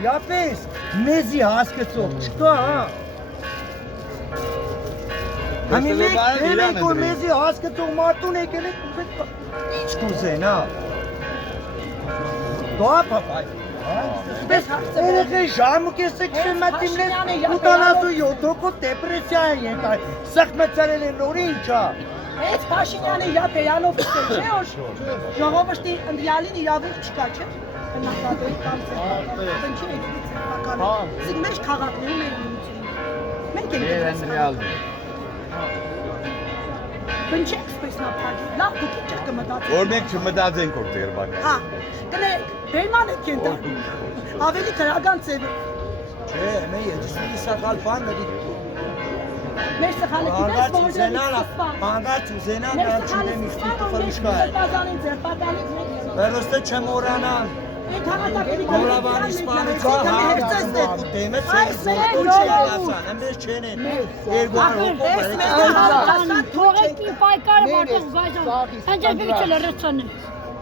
Իապես մեզի հասկացող չկա, հա։ Համի մեկ որ մեզի հասկացող մարդուն եկել եք ուզեք ինչ կուզեն, հա։ Դոա պապայ։ Երեխե ժամը կեսեք շեմատիմներ 87 հոգու դեպրեսիա են եկալ, սխմեցարել են նորի ինչա։ Այդ Փաշինյանը իր բերանով չէ, որ ժողովրդի ընդյալին իրավունք չկա, չէ՞։ Բնակարանի կամ ծերական։ Իսկ մեր քաղաքներում մեր միությունը։ Մենք ենք ռեալ։ Բնչեք սպես նապատակ։ Լավ դուք ինչ կմտածեք։ Որ մենք չմտածենք որ դերբակ։ Հա։ Գնեք, բերման եք կենտակում։ Ավելի քրական ծեր։ Չէ, մենք եթե սխալ բան նվի Մեր սխալը գիտես որ Մանդատ ուզենան առաջինը միշտ ֆորմիշկա է։ Բազանին ձեր պատանից մեկ։ Վերոստը չեմ օրանան։ Այդ հանրապետի Գոլաբանի սպանից դեմը ամբես չեն են երկու Թողեք մի պայքարը որտեղ գայժան։ Հենց եկեք չլրացան։